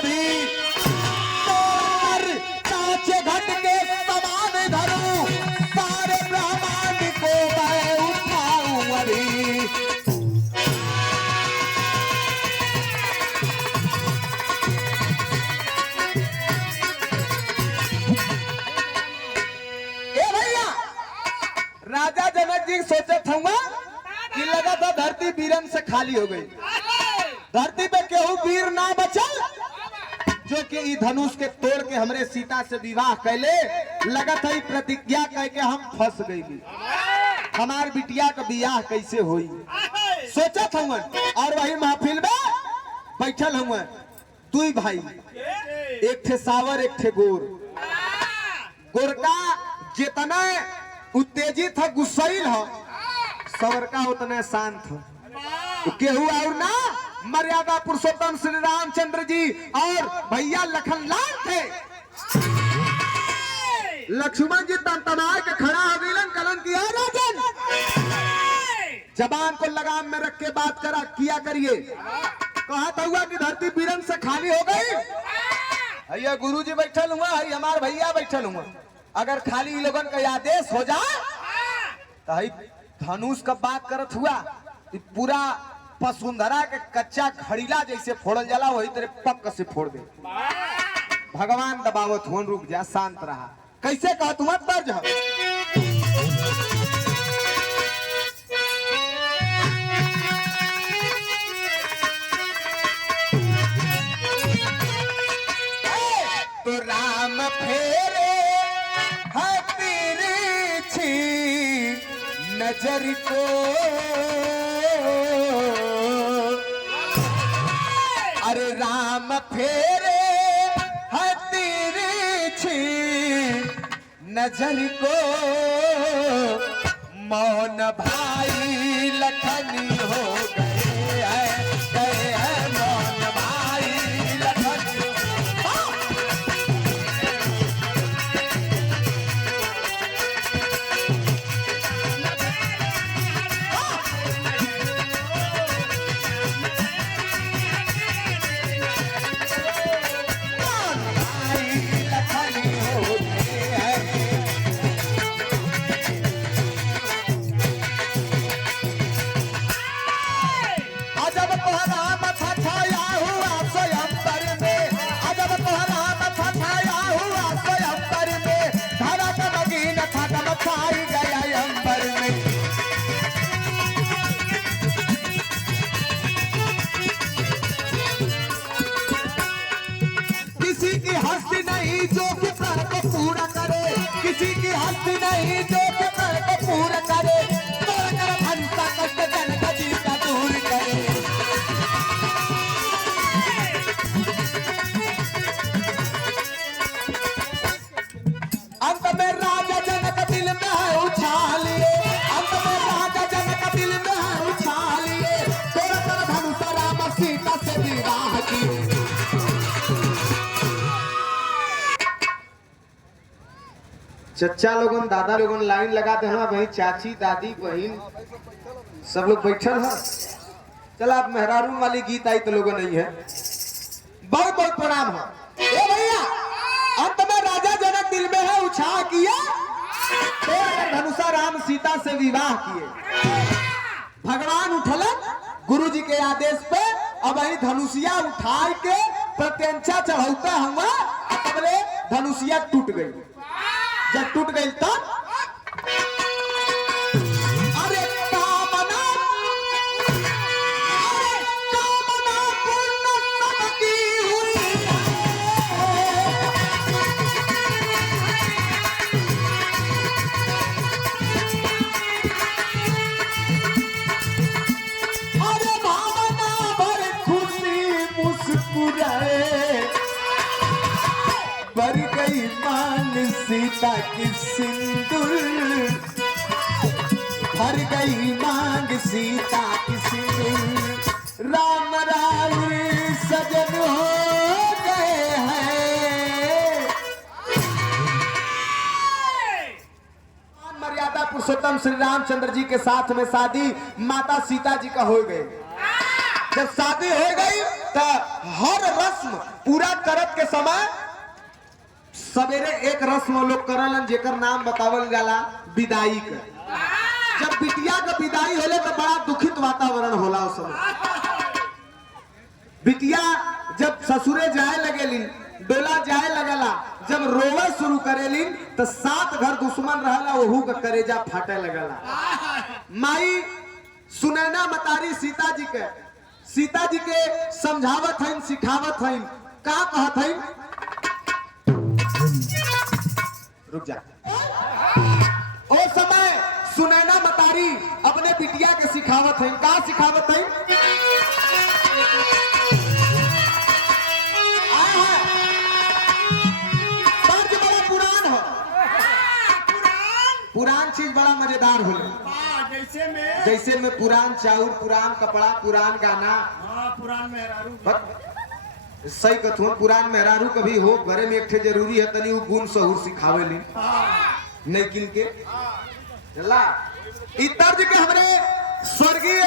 अभी कांचे घट के समान धरूं, सारे ब्रह्मांड को मैं उठाऊं अभी। ए भैया, राजा जनक जी सोचत हुआ कि लगा था धरती वीरन से खाली हो गई, धरती पे केहू वीर ना बचल जो कि ई धनुष के तोड़ के हमरे सीता से विवाह कैले। लगत है प्रतिज्ञा कह के हम फंस गई, हमार बिटिया का विवाह कैसे होई सोचत हुआ। और वही महफिल में बैठल हुआ दुई भाई, एक थे सावर एक थे गोर। गोरका जितना उत्तेजित है गुस्सैल है, सवर का उतना शांत है। केहू और ना मर्यादा पुरुषोत्तम श्री रामचंद्र जी और भैया लखनलाल थे। लक्ष्मण जी तमतमा के खड़ा हो गए, कलन किया राजन, जबान को लगाम में रख के बात करा किया करिए। कहा था हुआ कि धरती वीरन से खाली हो गई। भैया गुरु जी बैठल हुआ, हमार भैया बैठल हुआ, अगर खाली लोगन का आदेश हो जाए तो धनुष का बात करत हुआ, पूरा वसुंधरा के कच्चा खड़ीला जैसे फोड़ल जाला वही तरह पक्क से फोड़ दे। भगवान दबावत हो, रुक जा, शांत रहा। कैसे कहा तुम दर्ज हो? तो राम फेरे तिरछी नजर को, अरे राम फेरे तिरछी नजर को, मौन भाई लखन हो गए हैं मौन भाई लखन। किसी की हस्ती नहीं जो कि प्रण को पूरा करे, किसी की हस्ती नहीं जो कि प्रण को पूरा करे, तोड़ कर भंसा कष्ट जनक जी का दूर करे। अंत में राजा जनक दिल में है उछालिए, अंत में राजा जनक दिल में है उछालिए, तोड़ कर भंसा राम सीता से विवाह की। चचा लोगन दादा लोगन लाइन लगाते हैं, वही चाची दादी बहन सब लोग बैठल है। चला आप मेहरारू वाली गीत आई तो लोगों नहीं है, बहुत बहुत प्रणाम है। ए भैया, अंत में राजा जनक दिल में है उछाह किए, धनुषा राम सीता से विवाह किए। भगवान उठलन गुरु जी के आदेश पे, अब वही धनुषिया उठा के प्रत्यंचा चढ़ौता हुआ, धनुषिया टूट गई। जब टूट गई तब अरे कामना पूर्ण सबकी हुई, अरे भावना भर खुशी मुस्कुराए, भर गई मान सीता की सिंदूर, भर गई मांग सीता की सिंदूर, राम राम सजन हो गए हैं। मर्यादा पुरुषोत्तम श्री रामचंद्र जी के साथ में शादी माता सीता जी का हो गई। जब शादी हो गई तो हर रस्म पूरा करत के समय सवेरे एक रस्म लोग करलन जेकर नाम बतावल जाला विदाई का। जब बिटिया का विदाई होले तो बड़ा दुखित वातावरण होला उस समय। बिटिया जब ससुरे जाए लगेली, डोला जाए लगला, जब रोवे शुरू करेली तो 7 घर दुश्मन रहला वहू का करेजा फाटे लगला। माई सुनैना मतारी सीता जी के समझावत हईन, सिखावत हईन, का कहत हईन, रुक जा। ओ समय सुनैना मतारी अपने बिटिया के सिखावत हईन, का सिखावत हईन, पुरान चीज बड़ा मजेदार होले। जैसे में पुरान चाउर, पुरान कपड़ा, पुरान गाना, पुरान मेहरारू सही कथुआ पुरान मेहरारू कभी हो घरे में एक ठे जरूरी है तनी वो गुण सहूर सिखावे ली नहीं किन के चला। इ तर्ज के हमरे स्वर्गीय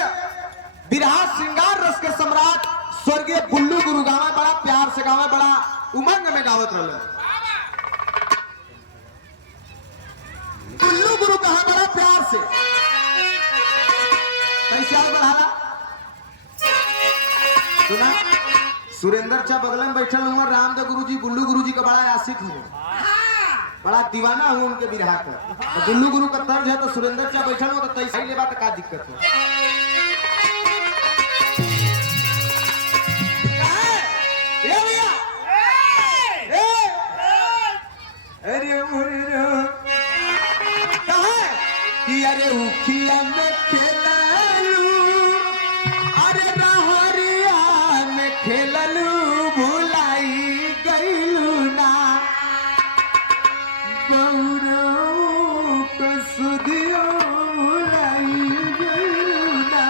विराट श्रृंगार रस के सम्राट स्वर्गीय बुल्लू गुरु गावे, बड़ा प्यार से गावे, बड़ा उमंग में गावत रहले। बुल्लू गुरु कहा बड़ा प्यार से कैसे आओ बढ़ाना सुना। सुरेंद्र चा बगल में बैठल हुआ रामदेव गुरुजी, बुल्लू गुरुजी का बड़ा आशिक हूँ, बड़ा दीवाना हूँ उनके बिरहा का। तो बुल्लू गुरु का तर्ज है तो सुरेंद्र चा बैठल हो तो तैसे ही ले बात का दिक्कत है। अरे उखिया में खेललू, अरे रहरिया में खेललू, भुलाई गईलू ना गौरव कसुदियो, भुलाई गईलू ना।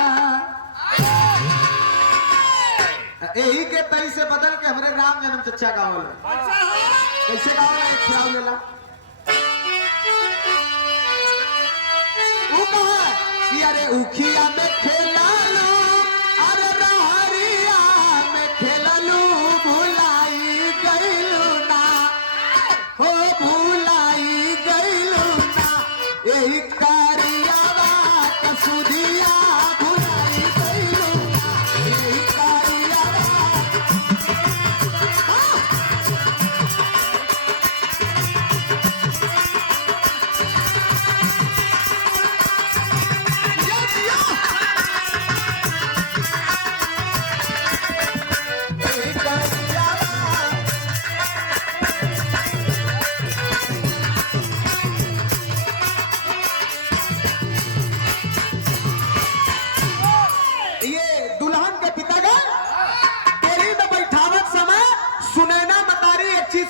यही के तई से बदल के हमरे राम जन्म चच्चा गावल कैसे गावल एक ख्याल लेला अरे उखिया में खेललू, अरे रहरिया में खेललू, भुलाई गईलू ना, हो भुलाई गईलू ना, यही करियावा कसुदिया, भुलाई गईलू ना, यही करियावा।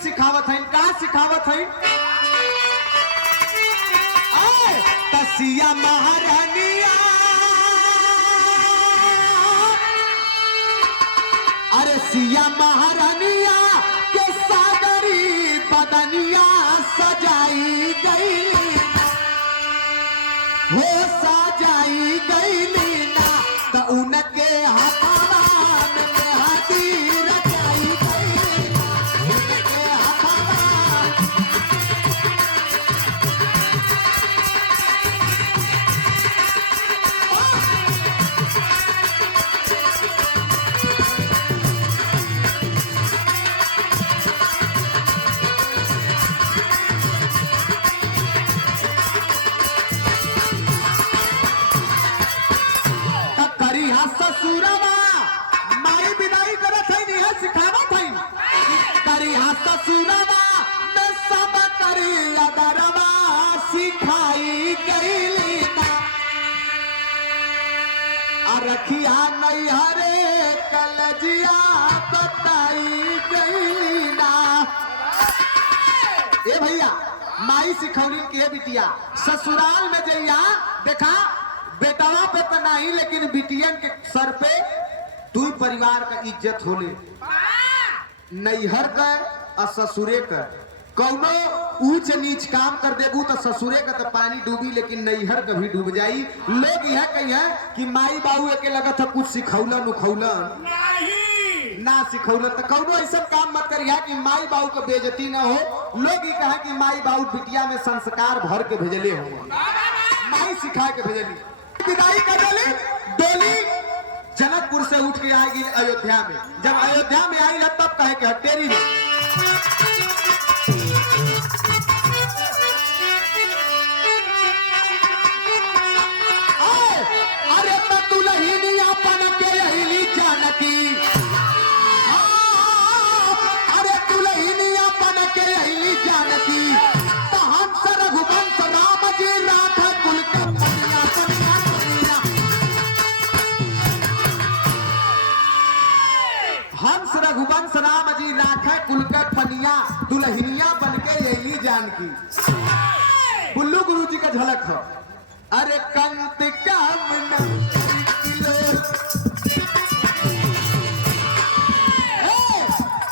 सिखावत है, का सिखावत है, तसिया महारानिया, अरे सिया महारानिया के सागरी बदनिया सजाई गई, हो सजाई गई ना, तो उनके हाथावा में मेहंदी रचाई गई ना, उनके हाथावा। ससुरवा माई विदाई करत है, नहीं सिखावत है, करिहा ससुरवा में सब करी अदरवा सिखाई गईली ना, रखिया नैहरे कलजिया बताई गईली ना। ए भैया माई सिखौली के बिटिया ससुराल में जइया देखा बेटावा पे तो नहीं लेकिन बिटियन के सर पे तू परिवार का इज्जत होले, नैहर का और ससुरे का कौनो ऊंच नीच काम कर देबू तो ससुरे का तो पानी डूबी लेकिन नैहर का भी डूब जाई। लोग यह कही है कि माई बाबू के लगत है कुछ सिखौलन उखौलन ना सिखौल तो कौनो ऐसा काम मत करिया कि माई बाबू को बेइज्जती ना हो। लोग ये कहे कि माई बाबू बिटिया में संस्कार भर के भेजले हो, माई सिखा के भेजली। विदाई कर देली, डोली जनकपुर से उठ के आएगी अयोध्या में। जब अयोध्या में आई तब कहे कि हटेरी में हंस रघुवंश राम जी राखे कुल के पनिया दुल्हनिया बन के लेली जानकी। बुल्लू गुरु जी का झलक है। अरे कंत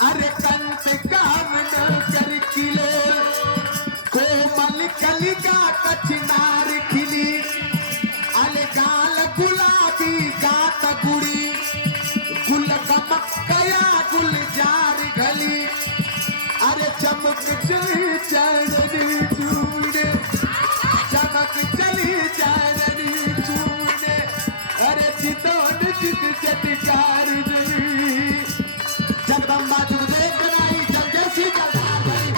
अरे कंत कर किले कोमल कलिका कचनार खिली अले गाल गुलाबी गात गुड़ी गुल कमक गया गुल जार गली अरे चमक चली चांदनी चूड़े चमक चली चांदनी चूड़े अरे चितौन चित चटकार नहीं जगदम्बा तुझ देख बनाई जब जैसी जलधार गई।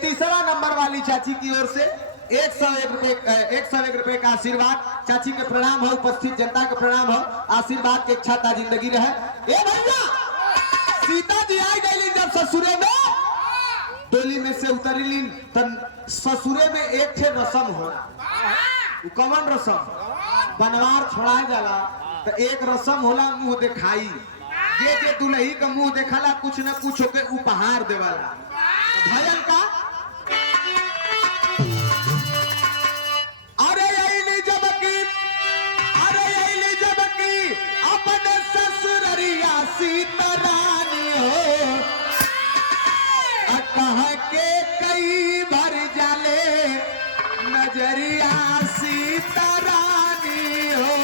तीसरा नंबर वाली चाची की ओर से 101 रुपए का आशीर्वाद। चाची के प्रणाम हो, उपस्थित जनता के प्रणाम हो, आशीर्वाद के इच्छा ता जिंदगी रहे। ए भैया सीता जी आई गई जब ससुरे में डोली में से उतरली तब ससुरे में एक ठे रसम होला। कौन रसम? बनवार छोड़ा जाला तो एक रसम होला मुंह दिखाई। जे दुल्ही का मुंह देखला कुछ न कुछ होके उपहार देवाला। भजन का अपने ससुररिया सीता रानी हो कह के कई भर जाले नजरिया सीता रानी हो।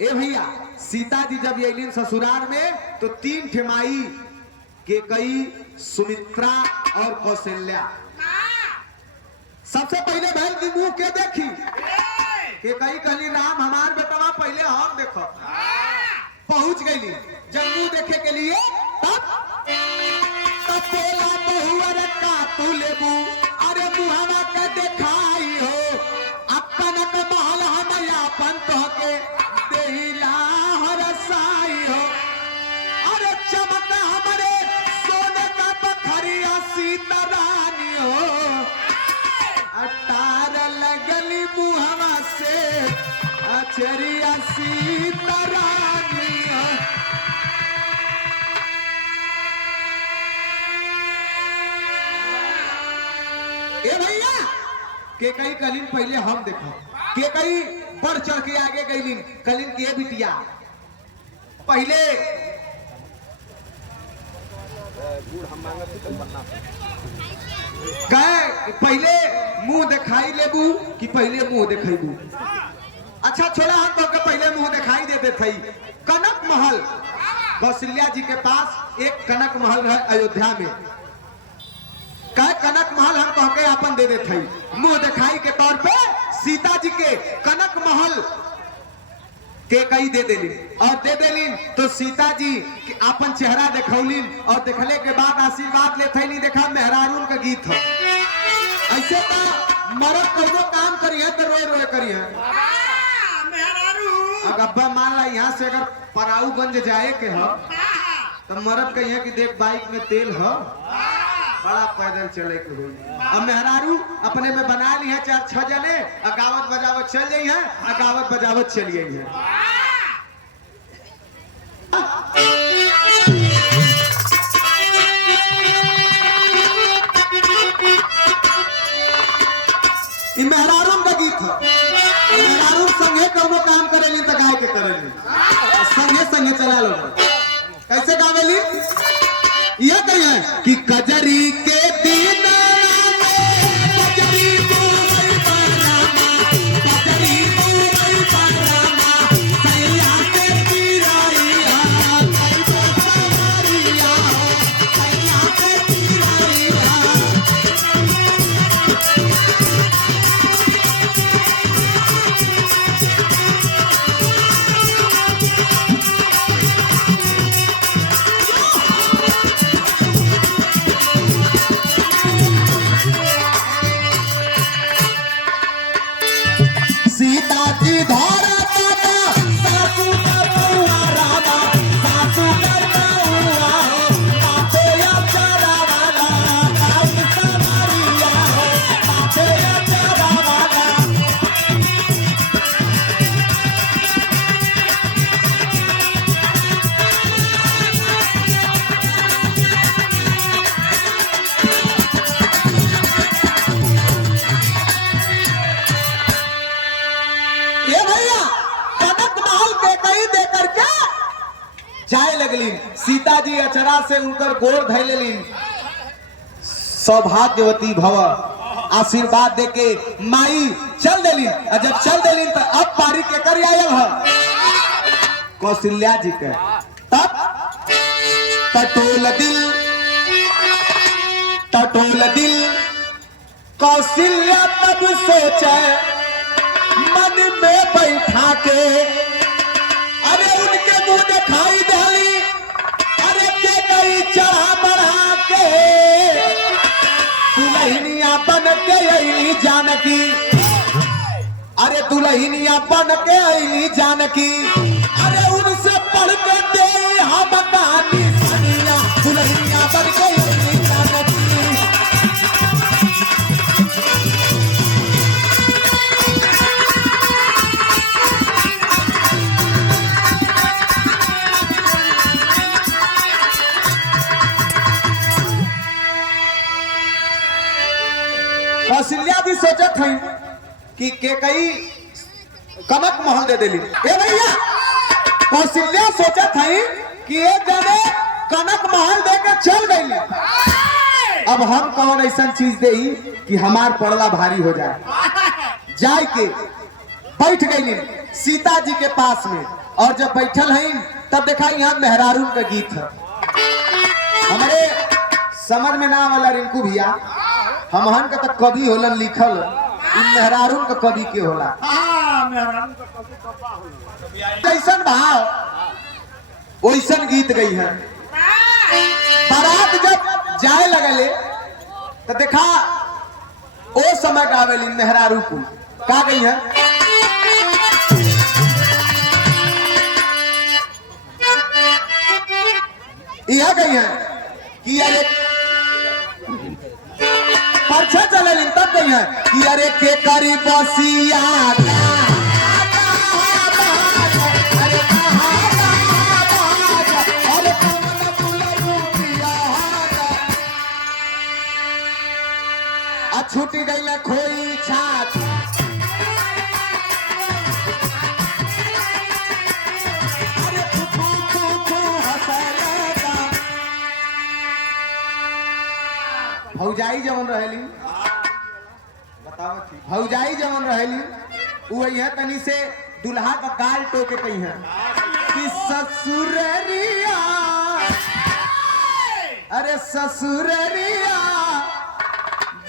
ए भैया सीता जी जब ये ससुराल में तो 3 ठेमाई के कई सुमित्रा और कौशल्या। सबसे पहले बहन की मुंह के देखी के कई कहली राम हमार बेटवा पहले हम देखो। पहुंच गई जब मुंह देखे के लिए तब बोला बहुअर का तू लेबू अरे मुहवा के देखाई हो अपन के महल हम अपन तो के देहिला हरसाई हो अरे चमक हमारे सोने का बखरिया सीता रानी हो अटार लगली मुहवा से अचरिया सीता रानी हो। ए भैया के कई कलीन पहले हम देखो के कई बढ़ चढ़ के आगे गई कलीन के बिटिया पहले पहले मुंह दिखाई लेबू कि पहले मुंह दिखाईबू। अच्छा छोड़ा हम तो पहले मुंह दिखाई देते थे। कनक महल कौशल्या जी के पास एक कनक महल है अयोध्या में। कह कनक महल हम कह के अपन दे देते मुंह दिखाई के तौर पे सीता जी के कनक महल के कई दे देली और दे देली तो सीता जी अपन चेहरा देखौली और देखले के बाद आशीर्वाद लेते नहीं देखा मेहरारून का गीत हो। ऐसे तो मरद कौनो काम करी है तो रोए रोए करी है। अगर अब्बा मान ला यहाँ से अगर पराऊगंज जाए के हो तो मरद कही है कि देख बाइक में तेल हो, बड़ा पैदल चले के हो। अब मेहरारू अपने में बना ली है 4-6 जने, गावत बजावत चल गई है, गावत बजावत चली गई है। मेहरारू का गीत है। मेहरारू संगे कौनो काम करेली तो गाय के करेली, संगे संगे चला लो। कैसे गावेली? यह कहिए कि कजरी के दिन सीता जी धारा काटा सासू का बउआ रामा, सासू का बउआ बाते या चरा वाला, गाँव समारिया बाते या चरा वाला। जाए लगली सीता जी अचरा से उनकर गोर धै लेलिन, सौभाग्यवती भव आशीर्वाद देके माई चल देलिन। और जब चल देलिन तो अब पारी के कर आयल है कौशल्या जी के। तब टटोल दिल कौशल्या तब सोचे मन में बैठा के, अरे उनके मुंह दिखाई डाली, अरे के गई चढ़ा बढ़ा के, दुल्हनिया बन के अली जानकी, अरे दुल्हनिया बन के अली जानकी, अरे उनसे पढ़ के दे हम कहानी सनिया, दुल्हनिया बन के अली जानकी। कौशल्या भी सोचत है कि कई कनक महल दे देली। ए भैया कौशल्या सोचत है कि एक जने कनक महल दे के चल गई, अब हम कौन ऐसा चीज दे कि हमार पड़ला भारी हो जाए। जाए के बैठ गई सीता जी के पास में, और जब बैठल है तब देखा यहाँ मेहरारू का गीत है। हमारे समझ में ना वाला रिंकू भैया हमहन का तो कवि होलन लिखल, मेहरारू का कवि के होला। जैसन भाव वैसन गीत गई है। बारात जब जाए लगले तो देखा ओ समय गावेली मेहरारू को का गई है। यह गई है कि अरे परछा चले तब गई है कि अरे के करी बसिया, छूट गई खोई छाछ, भौजाई जवन रहेली, बताओ भौजाई जवन रहेली वही है तनी से दुल्हा का गाल टोके कही है कि ससुररिया, अरे ससुररिया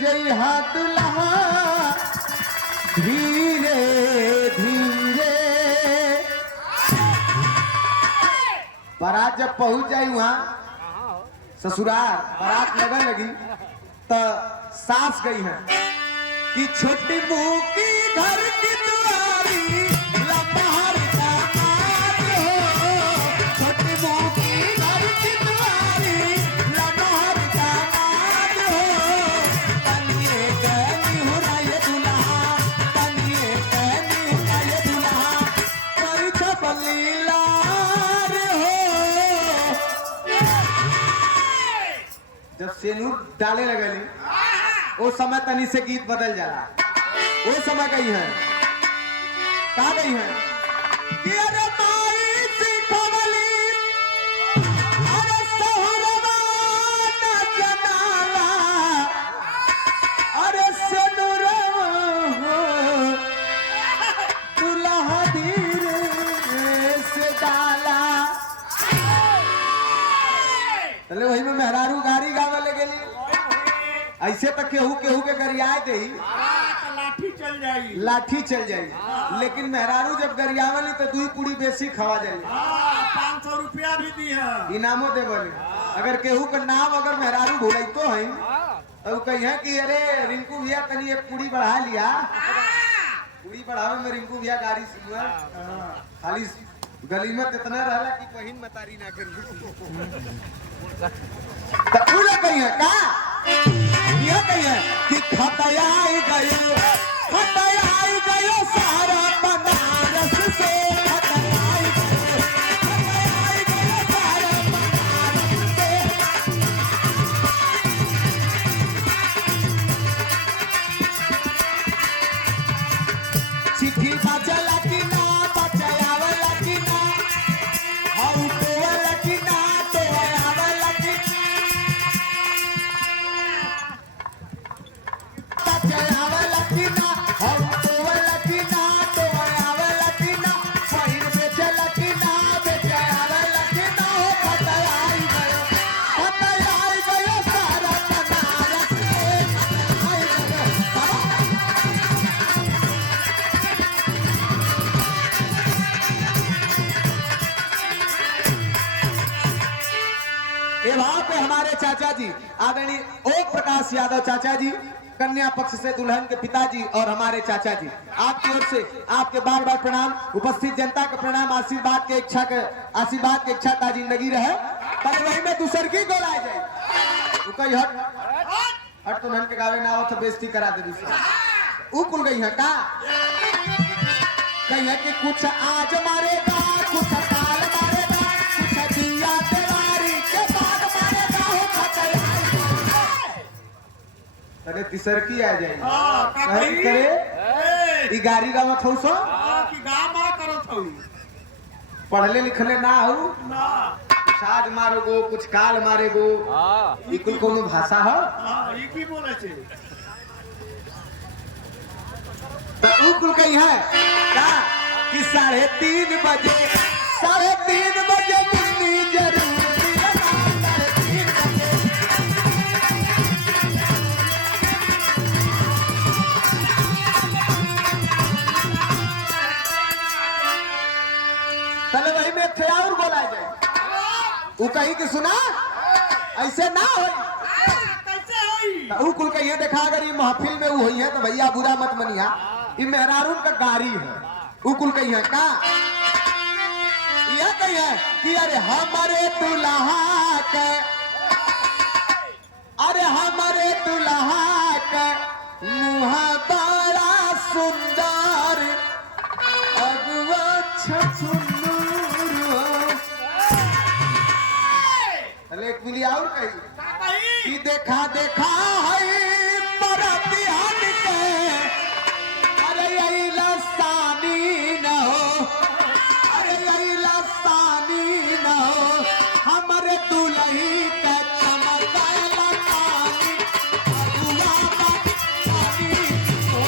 जइहा दुल्हा धीरे धीरे। बारात जब पहुंच जाई वहां ससुराल, बारात लगन लगी तो सास गई है कि छोटी मुंह की घर की दुआरी लम्हार दामाद हो, छोटी मुंह की घर की दुआरी लम्हार दामाद हो, तनिए कहनी हुना ये दुल्हा, तनिए कहनी हुना ये दुल्हा, कोई छपली लार हो। जब सेनूर डाले लगली वो समय तनी से गीत बदल जाला। वो समय गई है, कहा गई है कि अरे माई सिखवली अरे सहुरवा न जनाला, अरे सेनुरवा हो दुल्हा धीरे से डाला। चले वही में मेहरारू गाड़ी गावे लगेली, ऐसे तक केहू केहू के गरियाए दे लाठी चल जाएगी, लाठी चल जाएगी, लेकिन मेहरारू जब गरियावली तो 2 पूरी बेसी खवा जाएगी, 500 रुपया भी दी है, इनामो दे बोले। अगर केहू का नाम अगर मेहरारू भूल तो है तो कही है कि अरे रिंकू भैया तनी एक पूरी बढ़ा लिया, पूरी बढ़ावे में रिंकू भैया गाड़ी सुना खाली गलीमत इतना रहला कि बहिन मतारी ना करी तो पूरा कही है का यह कही है कि खतयाई गयो सारा बनारस से, खतयाई गयो सारा बनारस से। चिट्ठी बचला कि ना बचावला कि ना, हौ तोवला कि ना तोवला कि बचावला कि ना, हौ तोवला कि ना तोवला कि ना, पहिर बेचला कि ना बेचावला कि ना, हो खतयाई गयो सारा बनारस से, खतयाई गयो ये वहां पे हमारे चाचा जी आदरणीय ओम प्रकाश यादव चाचा जी, कन्या पक्ष से दुल्हन के पिताजी और हमारे चाचा जी, आपकी ओर से आपके बार बार प्रणाम, उपस्थित जनता का प्रणाम, आशीर्वाद की इच्छा का जिंदगी रहे। पर वही में दूसर की गोलाए जाए वो कही हट तो नन के गावे ना हो तो बेइज्जती करा दे दूसरा। वो कुल गई है का कही है कि कुछ आज मारेगा कुछ काल मारेगा, कुछ दिया देवारी के बाद मारेगा, हो खतयाई तने तीसर की आ जाएगी कहीं करे ई गाड़ी गावत हो सो कि गाँव माँ करो थो पढ़ले लिखले ना हो ना, कुछ आज मारोगो कुछ काल मारेगो, ई कुल कोनो भाषा हो ये की बोले छे तो ऊ कुल कही है का कि 3:30 बजे मिलनी जरूरी है, 3:30 बजे। चलो वही में ख्याल बोला जाए वो कही कि सुना ऐसे ना हो कैसे होई ऊ कुल के ये देखा अगर ये महफिल में वो हुई है तो भैया बुरा मत मनिया, ये मेहरारून का गाड़ी है। ऊ कुल कही है का यह कही है कि अरे हमारे दुल्हा के मुँह बड़ा सुंदर अगवा छछुन्नूर हो। अरे एक मिली और कही कि देखा है बरतियान के, अरे यही लसानी न हो, अरे यही लसानी न हो, हमारे दुल्ही के चमकैला कानी, अगुआ बानी हो।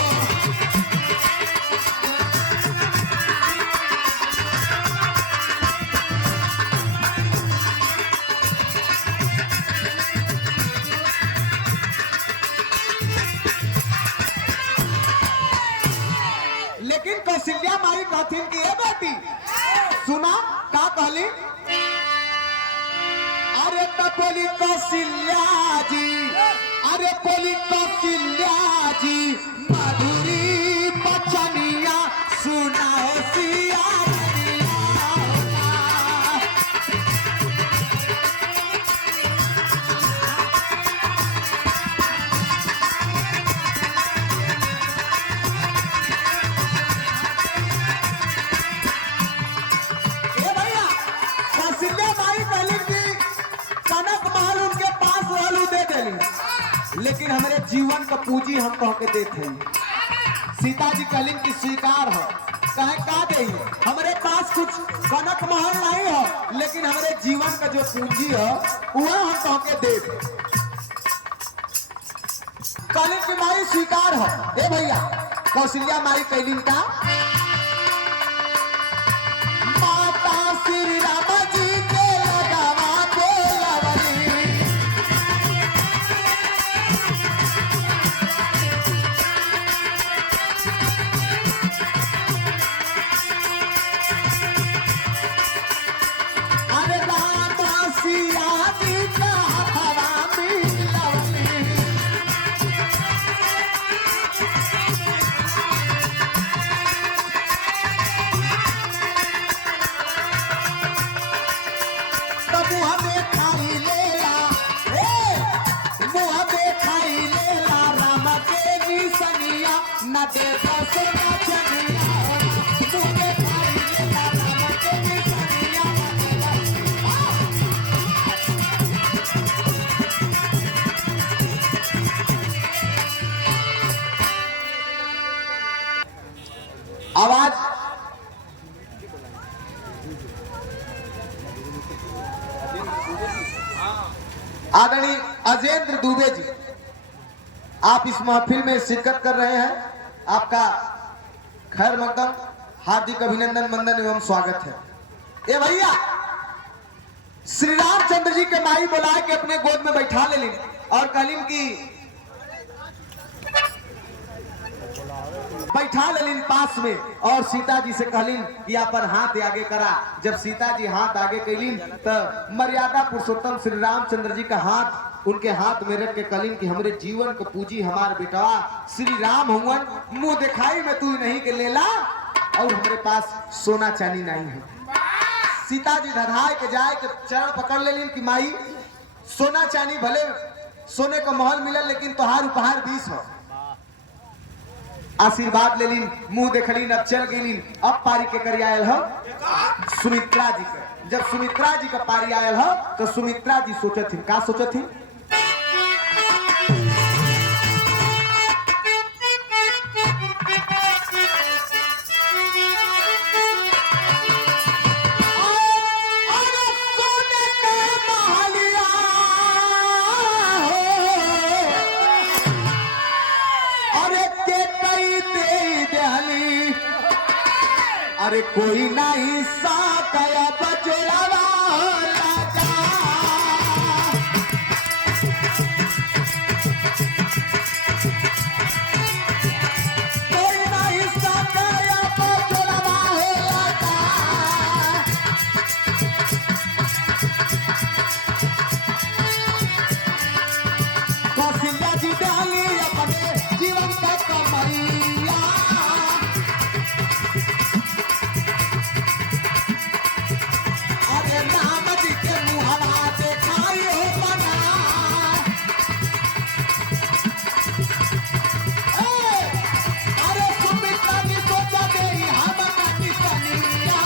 लेकिन कौशल्या माई कहथिन की ए बेटी सुना का कहली, अरे तो बोली कौशल्या जी, अरे बोली कौशल्या जी, मधुरी बचनिया सुनाओ सिया लेकिन हमारे जीवन का पूंजी हम कह के देते हैं। सीता जी कहलिन की स्वीकार हो कहे का दे हमारे पास कुछ कनक महल नहीं हो, लेकिन हमारे जीवन का जो पूंजी है वह हम कह के दे कहलिन की माई स्वीकार हो। ए भैया कौशल्या माई कहलिन का माता श्री राम जी के लगावा के लवली आवाज आदरणीय अजेंद्र दुबे जी, आप इस महफिल में शिरकत कर रहे हैं, आपका खैर मकदम हार्दिक अभिनंदन वंदन एवं स्वागत है। ए भैया श्री रामचंद्र जी के माई बुला के अपने गोद में बैठा ले और कहलिन की बैठा लेलिन पास में और सीता जी से कहलिन कि अपन हाथ आगे करा। जब सीता जी हाथ आगे कैलिन तो मर्यादा पुरुषोत्तम श्री रामचंद्र जी का हाथ उनके हाथ में रख के कहलिन कि हमरे जीवन को पूजी हमार बेटवा श्री राम हुवन, मुंह दिखाई में तू नहीं के लेला और हमारे पास सोना चांदी नहीं है। सीता जी धधाए के जाए के चरण पकड़ लेलिन कि माई सोना चांदी भले सोने का महल मिलल लेकिन तोहार उपहार 20 हो। आशीर्वाद ले लीन, मुंह देखलीन, अब चल गईलीन। अब पारी के करी आयल हो सुमित्रा जी के। जब सुमित्रा जी का पारी आयल हो तो सुमित्रा जी सोचत थी का सोचत थी अरे कोई नहीं साकया बचड़वा लगा कोई नहीं साकया बचड़वा लगा कौशल्या जी डाली अपने जीवन का कमैया राम जी के मुहवा देखाई हो बना। अरे सुमित्रा जी सोचा दे हम का निशानिया,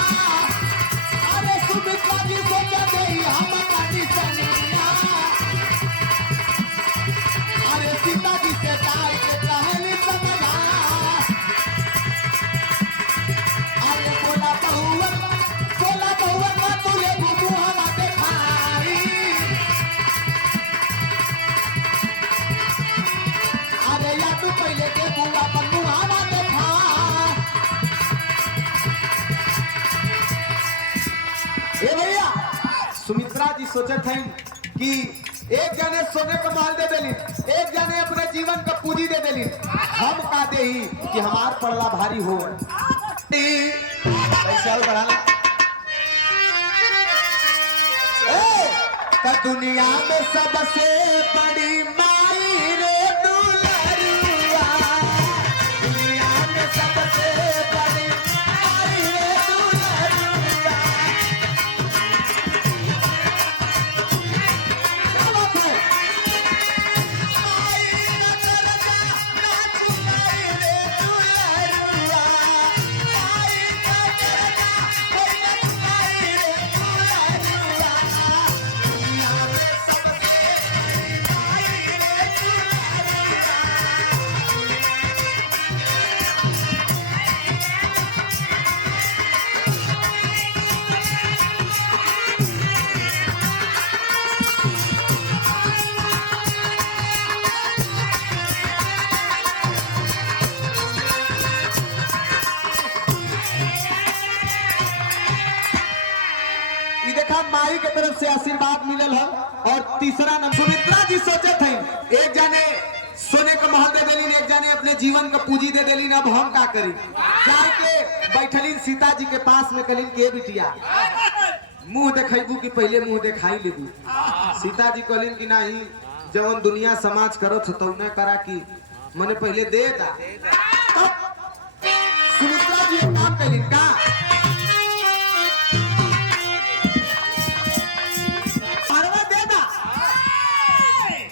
अरे सुमित्रा जी सोचा दे हम का निशानिया। अरे सीता जी से गाय के कहली समझा, अरे बोला बहुआ का तुझे मुहवा देखाई। अरे या तू पहले के बुआ पर मुहवा देखा। ए भैया सुमित्रा जी सोचत हैं कि एक जने सोने का माल दे देली, एक जने अपने जीवन का पूंजी दे देली, हम का दे ही कि हमार पड़ला भारी हो। पैसा बढ़ा तो दुनिया में सबसे बड़ी माई रे दुलरुआ, दुनिया में सबसे बड़ी माई रे दुलरुआ। क्या बात है? माई रे दरजा ना चुकाई रे दुलरुआ, माई का दरजा कोई ना चुकाई रे दुलरुआ। दुनिया में सबसे बड़ी माई रे ई देखा माई के तरफ से आशीर्वाद मिलल है। और तीसरा नंबर सुमित्रा जी सोचे थे एक जाने सोने का महल दे देली, एक जाने अपने जीवन का पूंजी दे देली, अब हम का करी। जाए के बैठलीन सीता जी के पास में कहलीन के बिटिया मुंह देखेबू कि पहले मुंह देखाई लेबू। सीता जी कहलीन कि नहीं, जवन दुनिया समाज करत हो तो न करा कि मने पहले दे दा। सुमित्रा जी एक काम कहलीन का हरवा दे दा,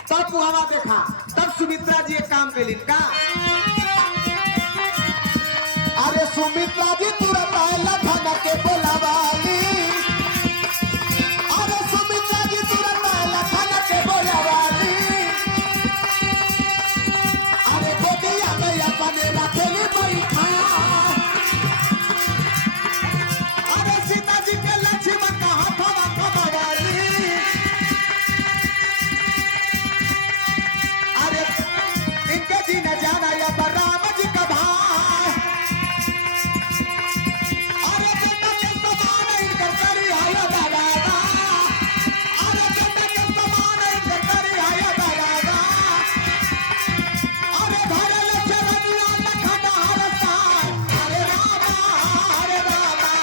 तब हवा देखा। तब सुमित्रा जी एक काम कैलीन का, अरे सुमित्रा जी तुरंत आयला धन के बोलावाली, अरे सुमित्रा जी तुरंत आयला धन के बोलावाली, अरे गोदिया में अपने रखेली बैठा, अरे सीता जी के लक्ष्मण का हाथवा थमावाली, अरे इनके जी न जाना या राम जी का भाई, अरे बेटा के समान इनकर करी आया दादा, अरे बेटा के समान इनकर करी आया दादा, अरे भरल चरनिया लखन हरसा, अरे रामा हरे रामा।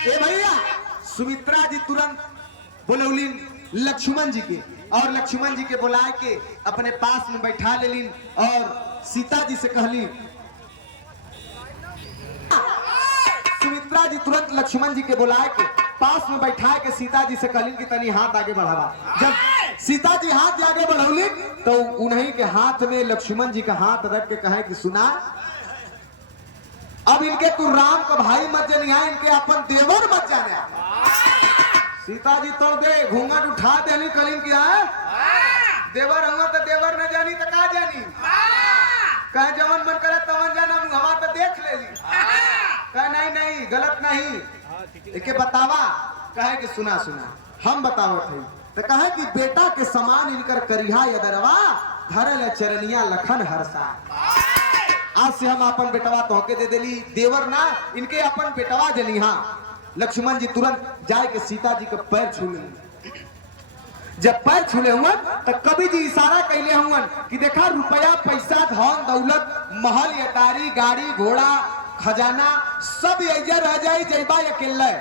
ए भैया सुमित्रा जी तुरंत बोलौलीन लक्ष्मण जी के, और लक्ष्मण जी के बुलाए के अपने पास में बैठा लेलीन और सीता जी से कहली। सुमित्रा जी तुरंत लक्ष्मण जी के बुलाए के पास में बैठा के सीता जी से कहलीन कि तनी हाथ आगे बढ़ावा। जब सीता जी हाथ आगे बढ़ौली तो उन्हीं के हाथ में लक्ष्मण जी का हाथ रख के कहे कि सुना, अब इनके तू राम का भाई मत जानिया, इनके अपन देवर मत जाने। सीता जी तो दे घूंघट उठा देनी कलीन की है देवर हुआ तो देवर न जानी तो का जानी, कहे जवन मन करे तवन जाना हवा तो देख ले ली, कहे नहीं नहीं गलत नहीं, इके बतावा। कहे कि सुना सुना हम बतावत है, तो कहे कि बेटा के समान इनकर करिहा यदरवा, धरल चरनिया लखन हरसा। आज से हम अपन बेटवा तोहके दे देली, देवर ना इनके अपन बेटवा जनिहा। लक्ष्मण जी तुरंत जाए के सीता जी के पैर छू ले। जब पैर छूले हुआ तो कवि जी इशारा कैले हुआ कि देखा रुपया पैसा धन दौलत महल अटारी गाड़ी घोड़ा खजाना सब ऐजा रह जाए जैबा अकेले,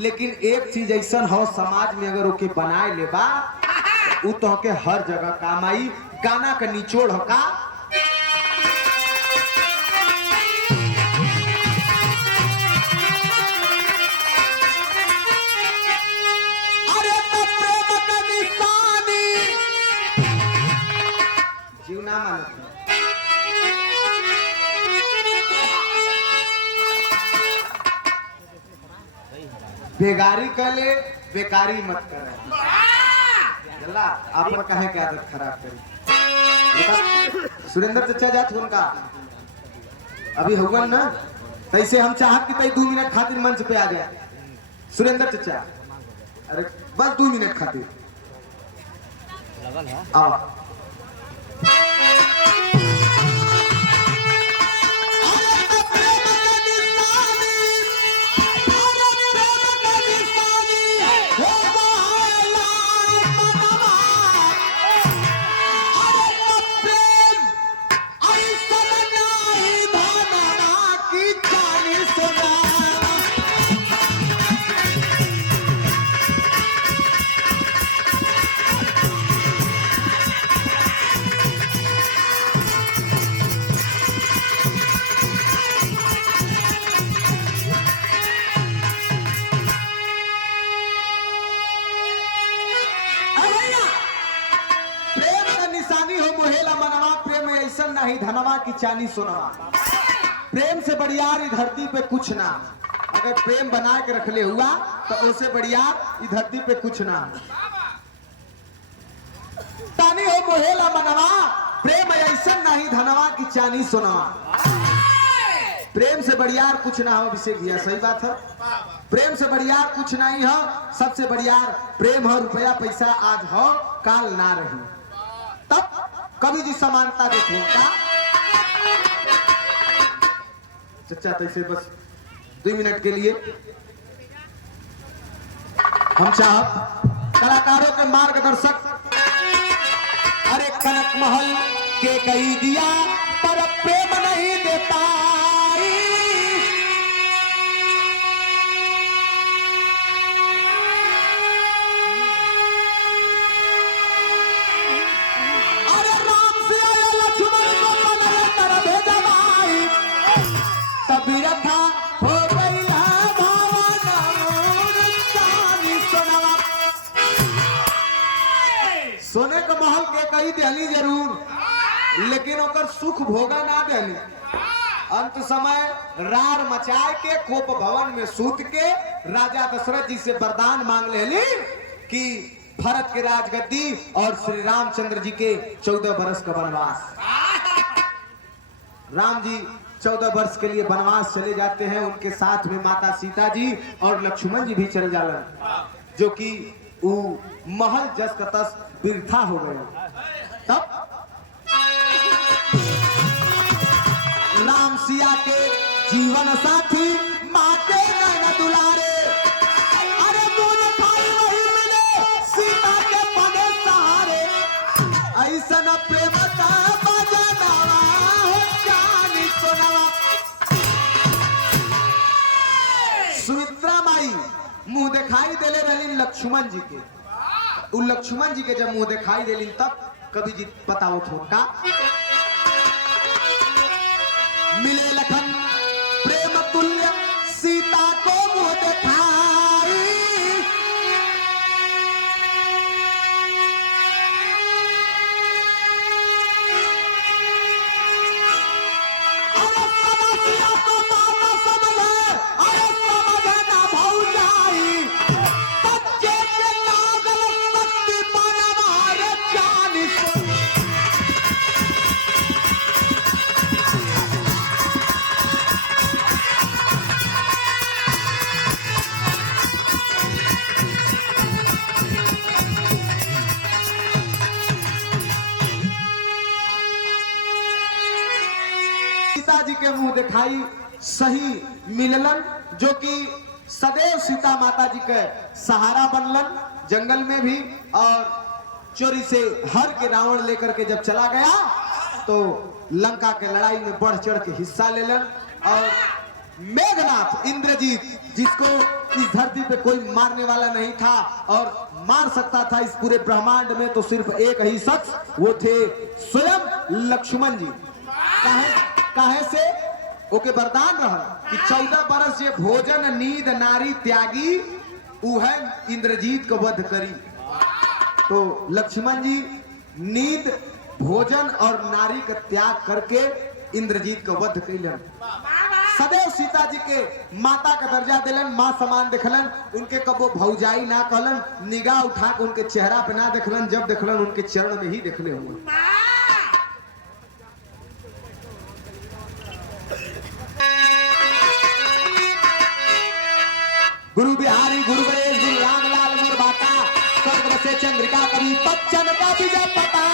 लेकिन एक चीज ऐसा हो समाज में अगर ओके बनाए लेबा उ तोहके हर जगह काम आई। गाना का निचोड़ हो का, जीवना मानत बेगारी कर ले, बेकारी मत कर। आप कहे क्या आदत खराब करी। सुरेंद्र चचा जात उनका अभी हुआ ना, तैसे हम चाहत कि तई 2 मिनट खातिर मंच पे आ जाए। सुरेंद्र चचा अरे बस 2 मिनट खातिर आओ। ऐसा नहीं धनवा की चानी सोनवा। प्रेम से बढ़ियार ई धरती पे कुछ ना। अगर प्रेम बना के रख ले हुआ तो उससे बढ़ियार ई धरती पे कुछ ना। तानी हो मोहेला मनवा, प्रेम ऐसा नहीं धनवा की चानी सोनवा। प्रेम से बढ़ियार कुछ ना हो अभिषेक भैया, सही बात है। प्रेम से बढ़ियार कुछ नहीं हो, सबसे बढ़ियार प्रेम हो। रुपया पैसा आज हो काल ना रही। तब कवि जी समानता देखो का चचा तैसे बस 2 मिनट के लिए हम चाह कलाकारों के मार्गदर्शक। अरे कनक महल के कही दिया पर प्रेम नहीं देता। अरे राम से आया लक्ष्मण को बनरे तर भेजा भाई, तभी रखा हो गई सोने का महल के कही दिहली जरूर, लेकिन ओकर सुख भोगा ना दिहली। अंत समय रार मचाए के कोप भवन में सूत के राजा दशरथ जी से वरदान मांग लेली कि भरत के राजगद्दी और श्री रामचंद्र जी के 14 वर्ष का वनवास। राम जी 14 वर्ष के लिए वनवास चले जाते हैं। उनके साथ में माता सीता जी और लक्ष्मण जी भी चले जालन, जो कि वो महल जस का तस बिरथा हो गए। तब राम सिया के जीवन साथी माँ के नैना दुलारे। अरे दूध खाई वही मिले सीता के पने सहारे। ऐसा न प्रेम का बजनवा हो जानी सोनवा। सुमित्रा माई मुंह दिखाई देले रही लक्ष्मण जी के। उ लक्ष्मण जी के जब मुंह दिखाई देली तब कवि जी बताओ थो का मिले लखन प्रेम तुल्य सीता को मुंह दिखाई। अरे समझिया तो बात समझे, अरे समझे ना भौजाई। बच्चे के लागल शक्ति बनवारे जानी सो। सीता जी के मुंह दिखाई सही मिललन, जो कि सदैव सीता माता जी के सहारा बनलन जंगल में भी। और चोरी से हर के रावण लेकर के जब चला गया तो लंका के लड़ाई में बढ़ चढ़ के हिस्सा लेलन। और मेघनाथ इंद्रजीत, जिसको इस धरती पे कोई मारने वाला नहीं था और मार सकता था इस पूरे ब्रह्मांड में, तो सिर्फ एक ही शख्स, वो थे स्वयं लक्ष्मण जी। काहे से ओके वरदान रहा कि 14 बरस ये भोजन नींद नारी त्यागी, उहे इंद्रजीत को वध करी। तो लक्ष्मण जी नींद भोजन और नारी का त्याग करके इंद्रजीत को वध कैलन। सदैव सीता जी के माता का दर्जा दिलन, माँ समान देखलन। उनके कबो भौजाई ना कहलन, निगाह उठा के उनके चेहरा पे ना देखलन, जब देखलन उनके चरण में ही देखले हुए। गुरु बिहारी गुरु गणेश गुरु रामलाल मोर बाका स्वर्ग बसे चंद्रिका कवि बच्चन का विजय पता।